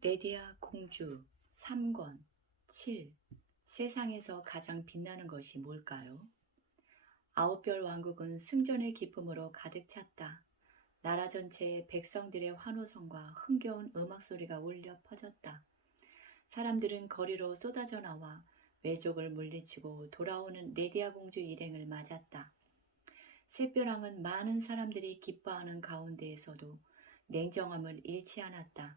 레디아 공주 3권 7. 세상에서 가장 빛나는 것이 뭘까요? 아홉별 왕국은 승전의 기쁨으로 가득 찼다. 나라 전체에 백성들의 환호성과 흥겨운 음악 소리가 울려 퍼졌다. 사람들은 거리로 쏟아져 나와 외족을 물리치고 돌아오는 레디아 공주 일행을 맞았다. 샛별왕은 많은 사람들이 기뻐하는 가운데에서도 냉정함을 잃지 않았다.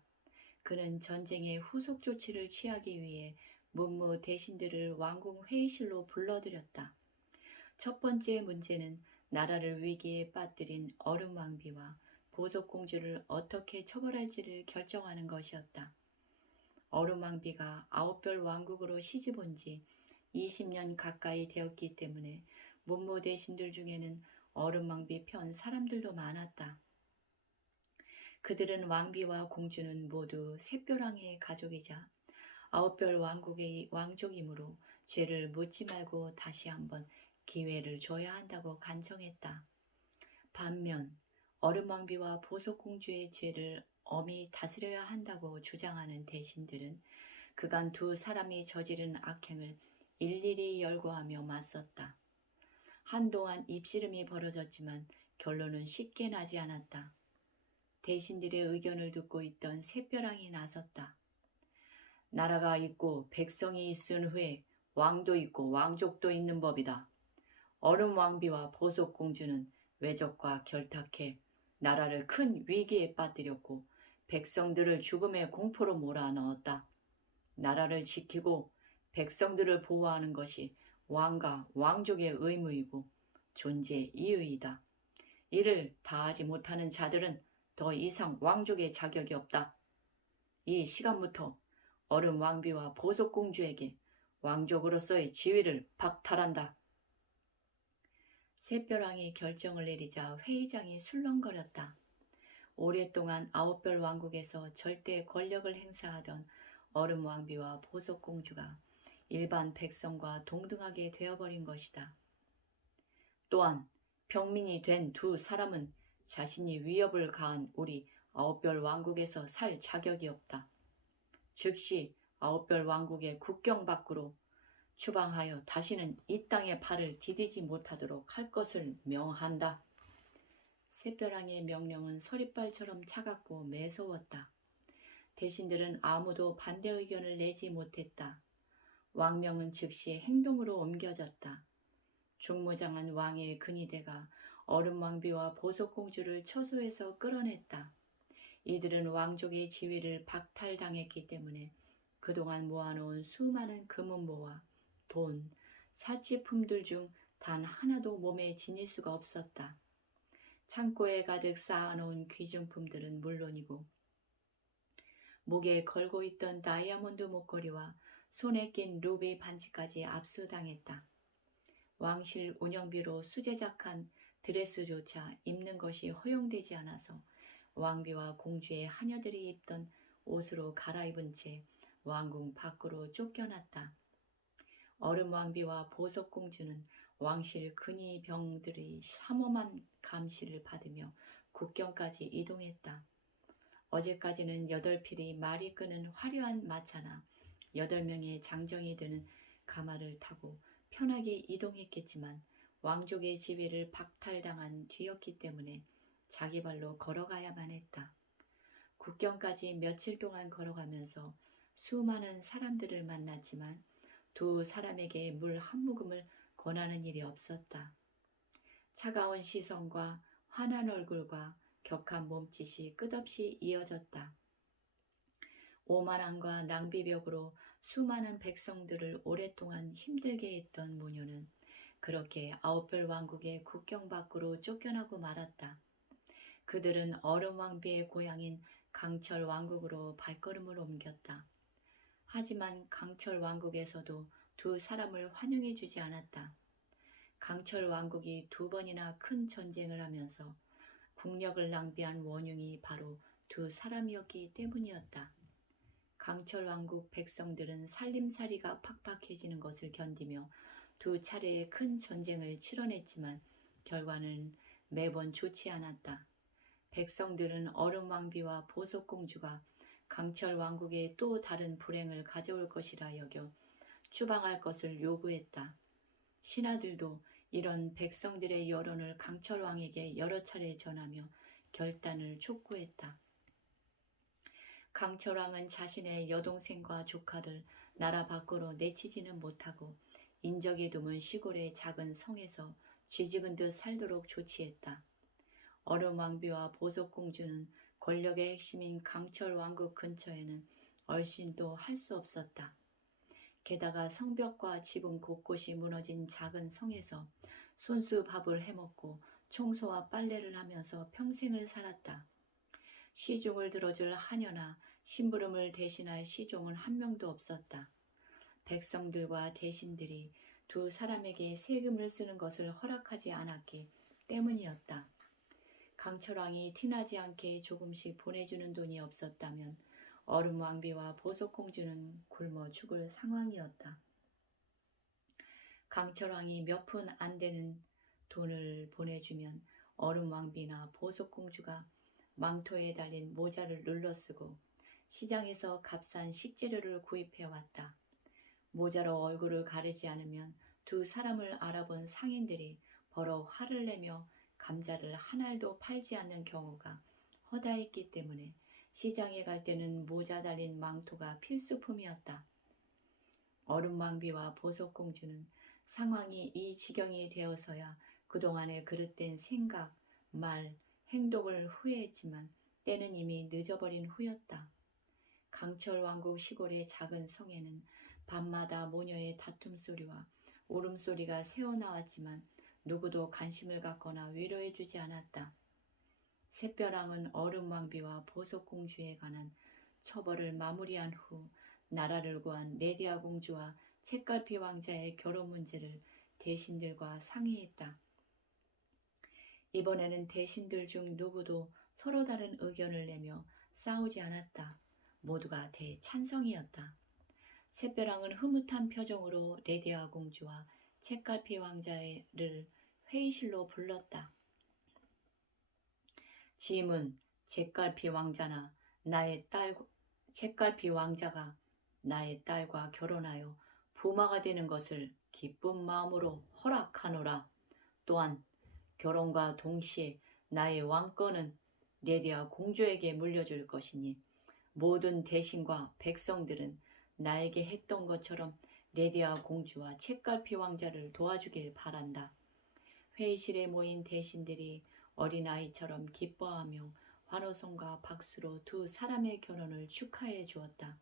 그는 전쟁의 후속 조치를 취하기 위해 문무 대신들을 왕궁 회의실로 불러들였다. 첫 번째 문제는 나라를 위기에 빠뜨린 얼음 왕비와 보석 공주를 어떻게 처벌할지를 결정하는 것이었다. 얼음 왕비가 아홉별 왕국으로 시집온 지 20년 가까이 되었기 때문에 문무 대신들 중에는 얼음 왕비 편 사람들도 많았다. 그들은 왕비와 공주는 모두 샛별왕의 가족이자 아홉별 왕국의 왕족이므로 죄를 묻지 말고 다시 한번 기회를 줘야 한다고 간청했다. 반면 얼음왕비와 보석공주의 죄를 엄히 다스려야 한다고 주장하는 대신들은 그간 두 사람이 저지른 악행을 일일이 열거하며 맞섰다. 한동안 입씨름이 벌어졌지만 결론은 쉽게 나지 않았다. 대신들의 의견을 듣고 있던 샛별왕이 나섰다. 나라가 있고 백성이 있은 후에 왕도 있고 왕족도 있는 법이다. 얼음 왕비와 보석 공주는 외적과 결탁해 나라를 큰 위기에 빠뜨렸고 백성들을 죽음의 공포로 몰아넣었다. 나라를 지키고 백성들을 보호하는 것이 왕과 왕족의 의무이고 존재 이유이다. 이를 다하지 못하는 자들은 더 이상 왕족의 자격이 없다. 이 시간부터 얼음 왕비와 보석 공주에게 왕족으로서의 지위를 박탈한다. 샛별왕이 결정을 내리자 회의장이 술렁거렸다. 오랫동안 아홉별 왕국에서 절대 권력을 행사하던 얼음 왕비와 보석 공주가 일반 백성과 동등하게 되어버린 것이다. 또한 평민이 된 두 사람은 자신이 위협을 가한 우리 아홉별 왕국에서 살 자격이 없다. 즉시 아홉별 왕국의 국경 밖으로 추방하여 다시는 이 땅에 발을 디디지 못하도록 할 것을 명한다. 샛별왕의 명령은 서리빨처럼 차갑고 매서웠다. 대신들은 아무도 반대 의견을 내지 못했다. 왕명은 즉시 행동으로 옮겨졌다. 중무장한 왕의 근위대가 얼음 왕비와 보석 공주를 처소에서 끌어냈다. 이들은 왕족의 지위를 박탈당했기 때문에 그동안 모아놓은 수많은 금은보와 돈, 사치품들 중 단 하나도 몸에 지닐 수가 없었다. 창고에 가득 쌓아놓은 귀중품들은 물론이고 목에 걸고 있던 다이아몬드 목걸이와 손에 낀 루비 반지까지 압수당했다. 왕실 운영비로 수제작한 드레스조차 입는 것이 허용되지 않아서 왕비와 공주의 하녀들이 입던 옷으로 갈아입은 채 왕궁 밖으로 쫓겨났다. 얼음 왕비와 보석 공주는 왕실 근위병들의 삼엄한 감시를 받으며 국경까지 이동했다. 어제까지는 8필이 말이 끄는 화려한 마차나 8명의 장정이 드는 가마를 타고 편하게 이동했겠지만 왕족의 지위를 박탈당한 뒤였기 때문에 자기 발로 걸어가야만 했다. 국경까지 며칠 동안 걸어가면서 수많은 사람들을 만났지만 두 사람에게 물 한 모금을 권하는 일이 없었다. 차가운 시선과 환한 얼굴과 격한 몸짓이 끝없이 이어졌다. 오만함과 낭비벽으로 수많은 백성들을 오랫동안 힘들게 했던 모녀는 그렇게 아홉별 왕국의 국경 밖으로 쫓겨나고 말았다. 그들은 얼음 왕비의 고향인 강철 왕국으로 발걸음을 옮겼다. 하지만 강철 왕국에서도 두 사람을 환영해주지 않았다. 강철 왕국이 2번이나 큰 전쟁을 하면서 국력을 낭비한 원흉이 바로 두 사람이었기 때문이었다. 강철 왕국 백성들은 살림살이가 팍팍해지는 것을 견디며 2차례의 큰 전쟁을 치러냈지만 결과는 매번 좋지 않았다. 백성들은 얼음 왕비와 보석 공주가 강철 왕국에 또 다른 불행을 가져올 것이라 여겨 추방할 것을 요구했다. 신하들도 이런 백성들의 여론을 강철 왕에게 여러 차례 전하며 결단을 촉구했다. 강철 왕은 자신의 여동생과 조카를 나라 밖으로 내치지는 못하고 인적에 드문 시골의 작은 성에서 쥐죽은 듯 살도록 조치했다. 얼음 왕비와 보석 공주는 권력의 핵심인 강철 왕국 근처에는 얼씬도 할 수 없었다. 게다가 성벽과 지붕 곳곳이 무너진 작은 성에서 손수 밥을 해먹고 청소와 빨래를 하면서 평생을 살았다. 시중을 들어줄 하녀나 심부름을 대신할 시종은 한 명도 없었다. 백성들과 대신들이 두 사람에게 세금을 쓰는 것을 허락하지 않았기 때문이었다. 강철왕이 티나지 않게 조금씩 보내주는 돈이 없었다면 얼음 왕비와 보석 공주는 굶어 죽을 상황이었다. 강철왕이 몇 푼 안 되는 돈을 보내주면 얼음 왕비나 보석 공주가 망토에 달린 모자를 눌러쓰고 시장에서 값싼 식재료를 구입해 왔다. 모자로 얼굴을 가리지 않으면 두 사람을 알아본 상인들이 버럭 화를 내며 감자를 한 알도 팔지 않는 경우가 허다했기 때문에 시장에 갈 때는 모자 달린 망토가 필수품이었다. 얼음 왕비와 보석 공주는 상황이 이 지경이 되어서야 그동안의 그릇된 생각, 말, 행동을 후회했지만 때는 이미 늦어버린 후였다. 강철 왕국 시골의 작은 성에는 밤마다 모녀의 다툼 소리와 울음소리가 새어나왔지만 누구도 관심을 갖거나 위로해주지 않았다. 샛별왕은 얼음 왕비와 보석 공주에 관한 처벌을 마무리한 후 나라를 구한 레디아 공주와 책갈피 왕자의 결혼 문제를 대신들과 상의했다. 이번에는 대신들 중 누구도 서로 다른 의견을 내며 싸우지 않았다. 모두가 대찬성이었다. 샛별왕은 흐뭇한 표정으로 레디아 공주와 책갈피 왕자를 회의실로 불렀다. 짐은 책갈피 왕자가 나의 딸과 결혼하여 부마가 되는 것을 기쁜 마음으로 허락하노라. 또한 결혼과 동시에 나의 왕권은 레디아 공주에게 물려줄 것이니 모든 대신과 백성들은 나에게 했던 것처럼 레디아 공주와 책갈피 왕자를 도와주길 바란다. 회의실에 모인 대신들이 어린아이처럼 기뻐하며 환호성과 박수로 두 사람의 결혼을 축하해 주었다.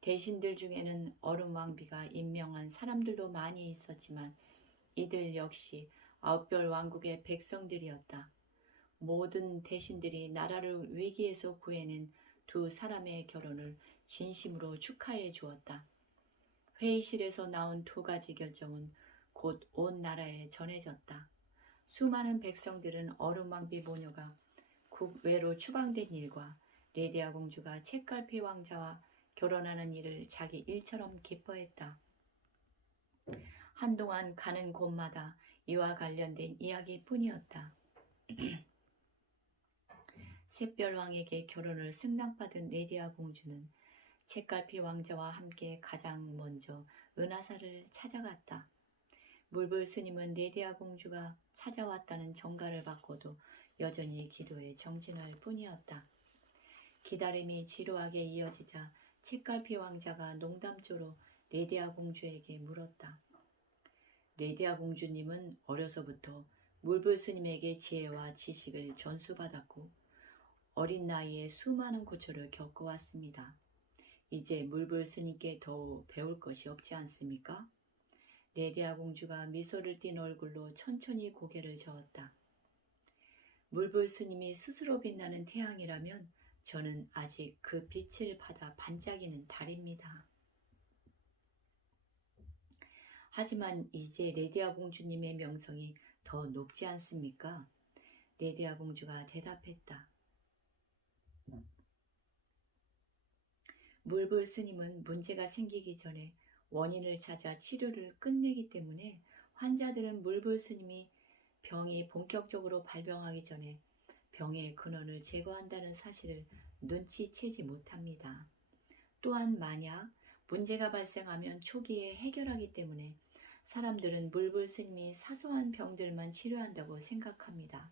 대신들 중에는 얼음 왕비가 임명한 사람들도 많이 있었지만 이들 역시 아홉별 왕국의 백성들이었다. 모든 대신들이 나라를 위기에서 구해낸 두 사람의 결혼을 진심으로 축하해 주었다. 회의실에서 나온 두 가지 결정은 곧 온 나라에 전해졌다. 수많은 백성들은 얼음 왕비 모녀가 국외로 추방된 일과 레디아 공주가 책갈피 왕자와 결혼하는 일을 자기 일처럼 기뻐했다. 한동안 가는 곳마다 이와 관련된 이야기뿐이었다. 샛별왕에게 결혼을 승낙받은 레디아 공주는 책갈피 왕자와 함께 가장 먼저 은하사를 찾아갔다. 물불 스님은 레디아 공주가 찾아왔다는 정가를 받고도 여전히 기도에 정진할 뿐이었다. 기다림이 지루하게 이어지자 책갈피 왕자가 농담조로 레디아 공주에게 물었다. 레디아 공주님은 어려서부터 물불 스님에게 지혜와 지식을 전수받았고 어린 나이에 수많은 고초를 겪어왔습니다. 이제 물불 스님께 더 배울 것이 없지 않습니까? 레디아 공주가 미소를 띤 얼굴로 천천히 고개를 저었다. 물불 스님이 스스로 빛나는 태양이라면 저는 아직 그 빛을 받아 반짝이는 달입니다. 하지만 이제 레디아 공주님의 명성이 더 높지 않습니까? 레디아 공주가 대답했다. 물불 스님은 문제가 생기기 전에 원인을 찾아 치료를 끝내기 때문에 환자들은 물불 스님이 병이 본격적으로 발병하기 전에 병의 근원을 제거한다는 사실을 눈치채지 못합니다. 또한 만약 문제가 발생하면 초기에 해결하기 때문에 사람들은 물불 스님이 사소한 병들만 치료한다고 생각합니다.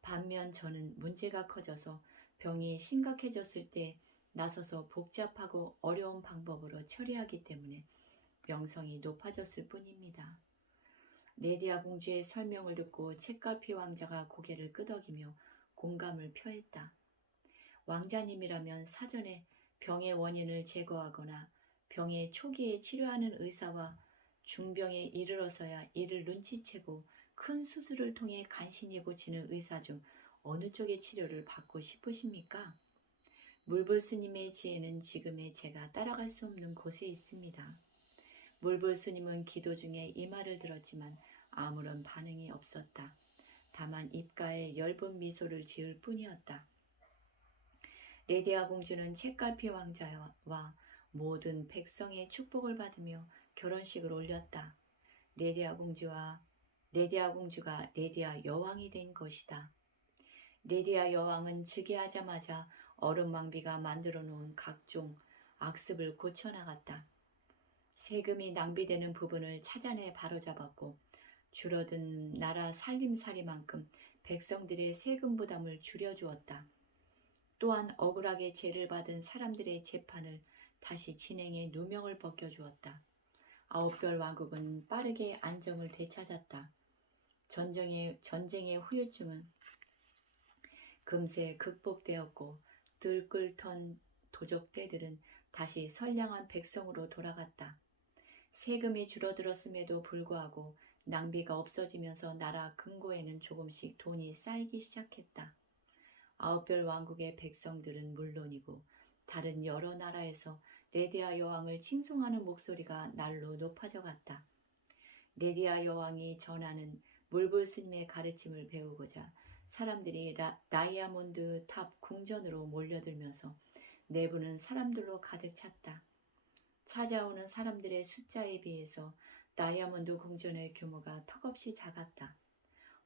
반면 저는 문제가 커져서 병이 심각해졌을 때 나서서 복잡하고 어려운 방법으로 처리하기 때문에 명성이 높아졌을 뿐입니다. 레디아 공주의 설명을 듣고 책갈피 왕자가 고개를 끄덕이며 공감을 표했다. 왕자님이라면 사전에 병의 원인을 제거하거나 병의 초기에 치료하는 의사와 중병에 이르러서야 이를 눈치채고 큰 수술을 통해 간신히 고치는 의사 중 어느 쪽의 치료를 받고 싶으십니까? 물불 스님의 지혜는 지금의 제가 따라갈 수 없는 곳에 있습니다. 물불 스님은 기도 중에 이 말을 들었지만 아무런 반응이 없었다. 다만 입가에 엷은 미소를 지을 뿐이었다. 레디아 공주는 책갈피 왕자와 모든 백성의 축복을 받으며 결혼식을 올렸다. 레디아 공주가 레디아 여왕이 된 것이다. 레디아 여왕은 즉위하자마자 얼음 왕비가 만들어 놓은 각종 악습을 고쳐나갔다. 세금이 낭비되는 부분을 찾아내 바로잡았고 줄어든 나라 살림살이만큼 백성들의 세금 부담을 줄여주었다. 또한 억울하게 죄를 받은 사람들의 재판을 다시 진행해 누명을 벗겨주었다. 아홉별 왕국은 빠르게 안정을 되찾았다. 전쟁의 후유증은 금세 극복되었고 들끓던 도적대들은 다시 선량한 백성으로 돌아갔다. 세금이 줄어들었음에도 불구하고 낭비가 없어지면서 나라 금고에는 조금씩 돈이 쌓이기 시작했다. 아홉별 왕국의 백성들은 물론이고 다른 여러 나라에서 레디아 여왕을 칭송하는 목소리가 날로 높아져 갔다. 레디아 여왕이 전하는 물불 스님의 가르침을 배우고자 사람들이 다이아몬드 탑 궁전으로 몰려들면서 내부는 사람들로 가득 찼다. 찾아오는 사람들의 숫자에 비해서 다이아몬드 궁전의 규모가 턱없이 작았다.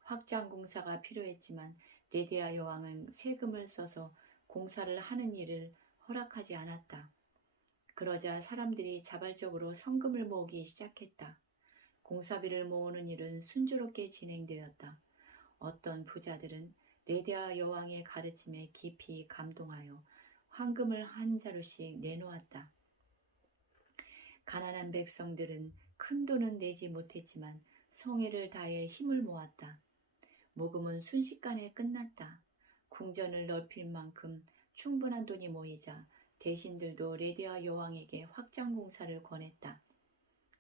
확장 공사가 필요했지만 레디아 여왕은 세금을 써서 공사를 하는 일을 허락하지 않았다. 그러자 사람들이 자발적으로 성금을 모으기 시작했다. 공사비를 모으는 일은 순조롭게 진행되었다. 어떤 부자들은 레디아 여왕의 가르침에 깊이 감동하여 황금을 한 자루씩 내놓았다. 가난한 백성들은 큰 돈은 내지 못했지만 성의를 다해 힘을 모았다. 모금은 순식간에 끝났다. 궁전을 넓힐 만큼 충분한 돈이 모이자 대신들도 레디아 여왕에게 확장 공사를 권했다.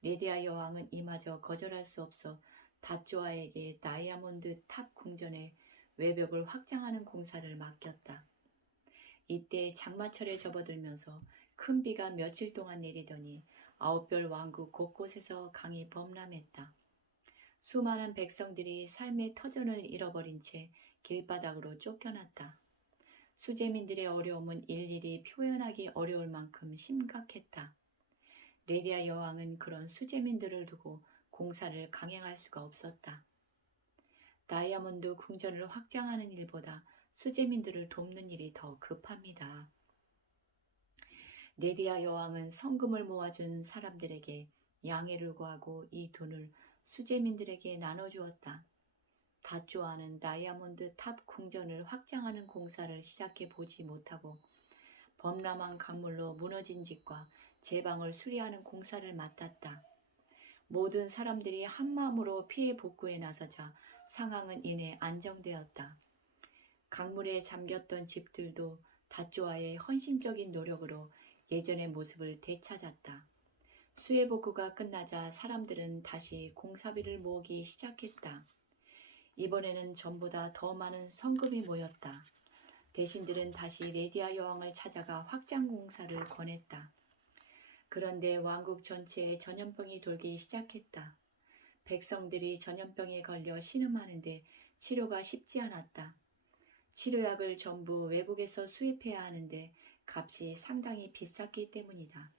레디아 여왕은 이마저 거절할 수 없어 다쪼아에게 다이아몬드 탑 궁전의 외벽을 확장하는 공사를 맡겼다. 이때 장마철에 접어들면서 큰 비가 며칠 동안 내리더니 아홉별 왕국 곳곳에서 강이 범람했다. 수많은 백성들이 삶의 터전을 잃어버린 채 길바닥으로 쫓겨났다. 수재민들의 어려움은 일일이 표현하기 어려울 만큼 심각했다. 레디아 여왕은 그런 수재민들을 두고 공사를 강행할 수가 없었다. 다이아몬드 궁전을 확장하는 일보다 수재민들을 돕는 일이 더 급합니다. 레디아 여왕은 성금을 모아준 사람들에게 양해를 구하고 이 돈을 수재민들에게 나눠주었다. 다쪼아는 다이아몬드 탑 궁전을 확장하는 공사를 시작해 보지 못하고 범람한 강물로 무너진 집과 제방을 수리하는 공사를 맡았다. 모든 사람들이 한마음으로 피해 복구에 나서자 상황은 이내 안정되었다. 강물에 잠겼던 집들도 다쪼아의 헌신적인 노력으로 예전의 모습을 되찾았다. 수해 복구가 끝나자 사람들은 다시 공사비를 모으기 시작했다. 이번에는 전보다 더 많은 성금이 모였다. 대신들은 다시 레디아 여왕을 찾아가 확장 공사를 권했다. 그런데 왕국 전체에 전염병이 돌기 시작했다. 백성들이 전염병에 걸려 신음하는데 치료가 쉽지 않았다. 치료약을 전부 외국에서 수입해야 하는데 값이 상당히 비쌌기 때문이다.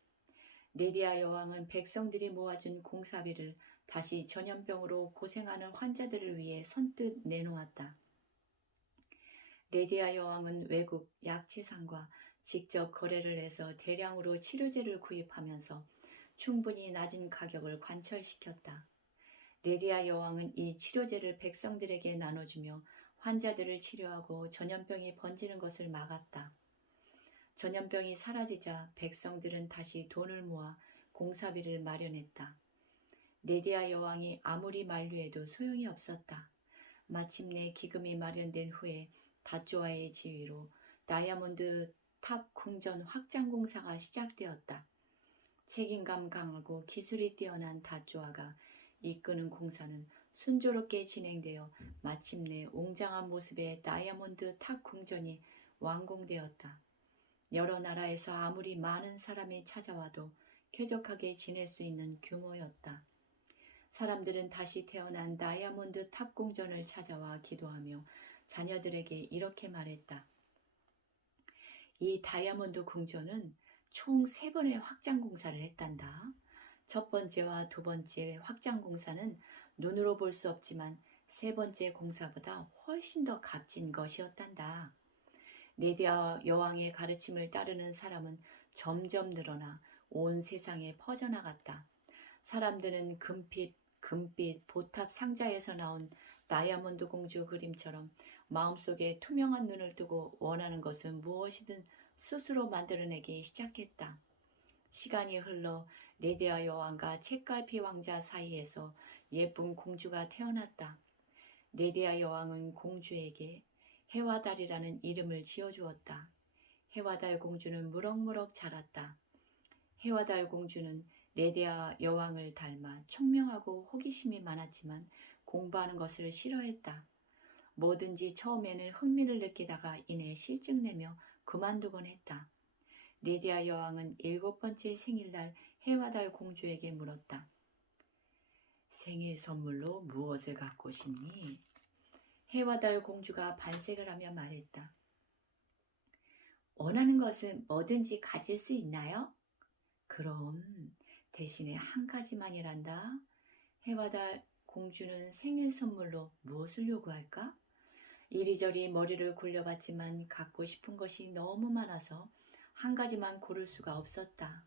레디아 여왕은 백성들이 모아준 공사비를 다시 전염병으로 고생하는 환자들을 위해 선뜻 내놓았다. 레디아 여왕은 외국 약지상과 직접 거래를 해서 대량으로 치료제를 구입하면서 충분히 낮은 가격을 관철시켰다. 레디아 여왕은 이 치료제를 백성들에게 나눠주며 환자들을 치료하고 전염병이 번지는 것을 막았다. 전염병이 사라지자 백성들은 다시 돈을 모아 공사비를 마련했다. 레디아 여왕이 아무리 만류해도 소용이 없었다. 마침내 기금이 마련된 후에 다쪼아의 지휘로 다이아몬드 탑 궁전 확장 공사가 시작되었다. 책임감 강하고 기술이 뛰어난 다쪼아가 이끄는 공사는 순조롭게 진행되어 마침내 웅장한 모습의 다이아몬드 탑 궁전이 완공되었다. 여러 나라에서 아무리 많은 사람이 찾아와도 쾌적하게 지낼 수 있는 규모였다. 사람들은 다시 태어난 다이아몬드 탑 궁전을 찾아와 기도하며 자녀들에게 이렇게 말했다. 이 다이아몬드 궁전은 총 3번의 확장 공사를 했단다. 첫 번째와 두 번째 확장 공사는 눈으로 볼 수 없지만 세 번째 공사보다 훨씬 더 값진 것이었단다. 레디아 여왕의 가르침을 따르는 사람은 점점 늘어나 온 세상에 퍼져나갔다. 사람들은 금빛 보탑 상자에서 나온 다이아몬드 공주 그림처럼 마음속에 투명한 눈을 뜨고 원하는 것은 무엇이든 스스로 만들어내기 시작했다. 시간이 흘러 레디아 여왕과 책갈피 왕자 사이에서 예쁜 공주가 태어났다. 레디아 여왕은 공주에게 해와 달이라는 이름을 지어주었다. 해와 달 공주는 무럭무럭 자랐다. 해와 달 공주는 레디아 여왕을 닮아 총명하고 호기심이 많았지만 공부하는 것을 싫어했다. 뭐든지 처음에는 흥미를 느끼다가 이내 실증내며 그만두곤 했다. 레디아 여왕은 7번째 생일날 해와 달 공주에게 물었다. 생일 선물로 무엇을 갖고 싶니? 해와 달 공주가 반색을 하며 말했다. 원하는 것은 뭐든지 가질 수 있나요? 그럼 대신에 한 가지만이란다. 해와 달 공주는 생일 선물로 무엇을 요구할까? 이리저리 머리를 굴려봤지만 갖고 싶은 것이 너무 많아서 한 가지만 고를 수가 없었다.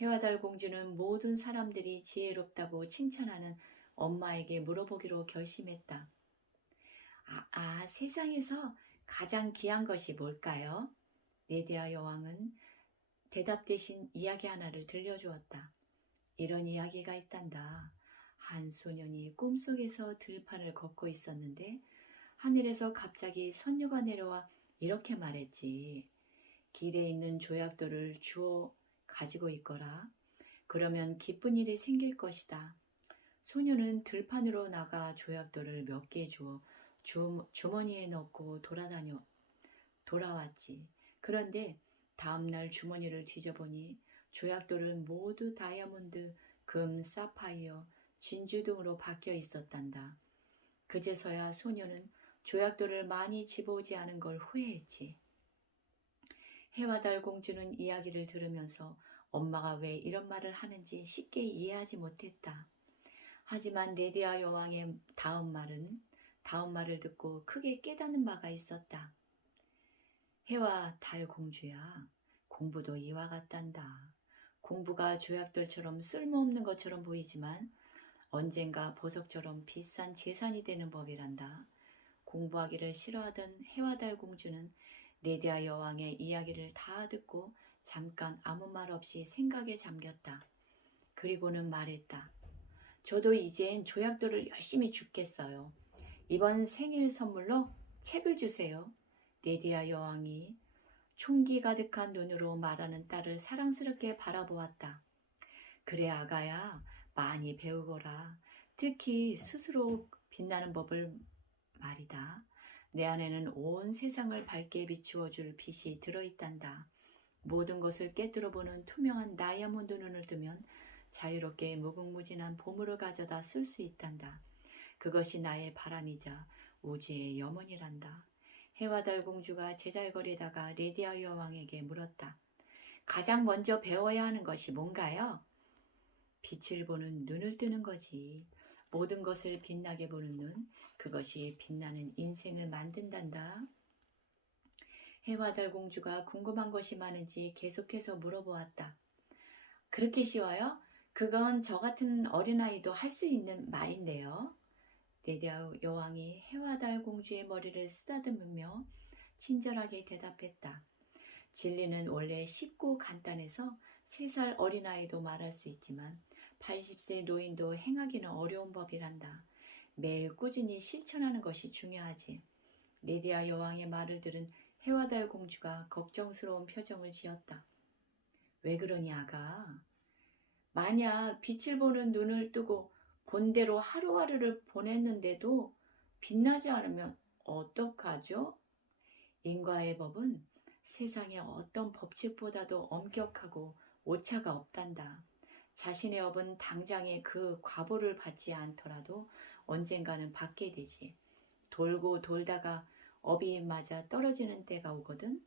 해와 달 공주는 모든 사람들이 지혜롭다고 칭찬하는 엄마에게 물어보기로 결심했다. 세상에서 가장 귀한 것이 뭘까요? 레디아 여왕은 대답 대신 이야기 하나를 들려주었다. 이런 이야기가 있단다. 한 소년이 꿈속에서 들판을 걷고 있었는데 하늘에서 갑자기 선녀가 내려와 이렇게 말했지. 길에 있는 조약돌을 주워 가지고 있거라. 그러면 기쁜 일이 생길 것이다. 소녀는 들판으로 나가 조약돌을 몇 개 주워 주머니에 넣고 돌아왔지. 그런데 다음날 주머니를 뒤져보니 조약돌은 모두 다이아몬드, 금, 사파이어, 진주 등으로 바뀌어 있었단다. 그제서야 소녀는 조약돌을 많이 집어오지 않은 걸 후회했지. 해와 달 공주는 이야기를 들으면서 엄마가 왜 이런 말을 하는지 쉽게 이해하지 못했다. 하지만 레디아 여왕의 다음 말을 듣고 크게 깨닫는 바가 있었다. 해와 달 공주야, 공부도 이와 같단다. 공부가 조약돌처럼 쓸모없는 것처럼 보이지만 언젠가 보석처럼 비싼 재산이 되는 법이란다. 공부하기를 싫어하던 해와 달 공주는 레디아 여왕의 이야기를 다 듣고 잠깐 아무 말 없이 생각에 잠겼다. 그리고는 말했다. 저도 이젠 조약돌을 열심히 줍겠어요. 이번 생일 선물로 책을 주세요. 레디아 여왕이 총기 가득한 눈으로 말하는 딸을 사랑스럽게 바라보았다. 그래 아가야, 많이 배우거라. 특히 스스로 빛나는 법을 말이다. 내 안에는 온 세상을 밝게 비추어줄 빛이 들어있단다. 모든 것을 꿰뚫어보는 투명한 다이아몬드 눈을 뜨면 자유롭게 무궁무진한 보물을 가져다 쓸 수 있단다. 그것이 나의 바람이자 우주의 염원이란다. 해와 달 공주가 제잘거리다가 레디아 여왕에게 물었다. 가장 먼저 배워야 하는 것이 뭔가요? 빛을 보는 눈을 뜨는 거지. 모든 것을 빛나게 보는 눈, 그것이 빛나는 인생을 만든단다. 해와 달 공주가 궁금한 것이 많은지 계속해서 물어보았다. 그렇게 쉬워요? 그건 저 같은 어린아이도 할 수 있는 말인데요. 레디아 여왕이 해와 달 공주의 머리를 쓰다듬으며 친절하게 대답했다. 진리는 원래 쉽고 간단해서 3살 어린아이도 말할 수 있지만 80세 노인도 행하기는 어려운 법이란다. 매일 꾸준히 실천하는 것이 중요하지. 레디아 여왕의 말을 들은 해와 달 공주가 걱정스러운 표정을 지었다. 왜 그러니 아가? 만약 빛을 보는 눈을 뜨고 본대로 하루하루를 보냈는데도 빛나지 않으면 어떡하죠? 인과의 법은 세상의 어떤 법칙보다도 엄격하고 오차가 없단다. 자신의 업은 당장에 그 과보를 받지 않더라도 언젠가는 받게 되지. 돌고 돌다가 업이 맞아 떨어지는 때가 오거든.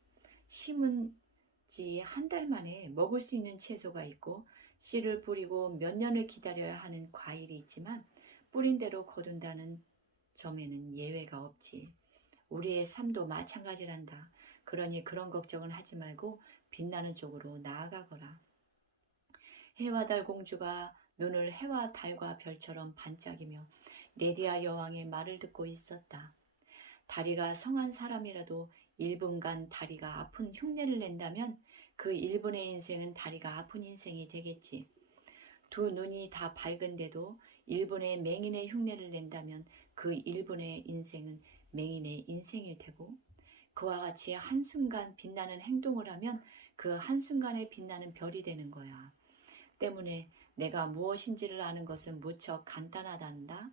심은 지 한 달 만에 먹을 수 있는 채소가 있고 씨를 뿌리고 몇 년을 기다려야 하는 과일이 있지만 뿌린 대로 거둔다는 점에는 예외가 없지. 우리의 삶도 마찬가지란다. 그러니 그런 걱정은 하지 말고 빛나는 쪽으로 나아가거라. 해와 달 공주가 눈을 해와 달과 별처럼 반짝이며 레디아 여왕의 말을 듣고 있었다. 다리가 성한 사람이라도 1분간 다리가 아픈 흉내를 낸다면 그 1분의 인생은 다리가 아픈 인생이 되겠지. 두 눈이 다 밝은데도 1분의 맹인의 흉내를 낸다면 그 1분의 인생은 맹인의 인생일 테고, 그와 같이 한순간 빛나는 행동을 하면 그 한순간에 빛나는 별이 되는 거야. 때문에 내가 무엇인지를 아는 것은 무척 간단하단다.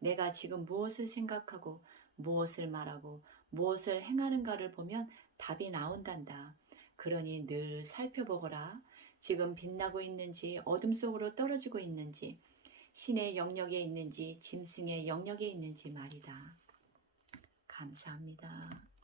내가 지금 무엇을 생각하고 무엇을 말하고 무엇을 행하는가를 보면 답이 나온단다. 그러니 늘 살펴보거라. 지금 빛나고 있는지 어둠 속으로 떨어지고 있는지 신의 영역에 있는지 짐승의 영역에 있는지 말이다. 감사합니다.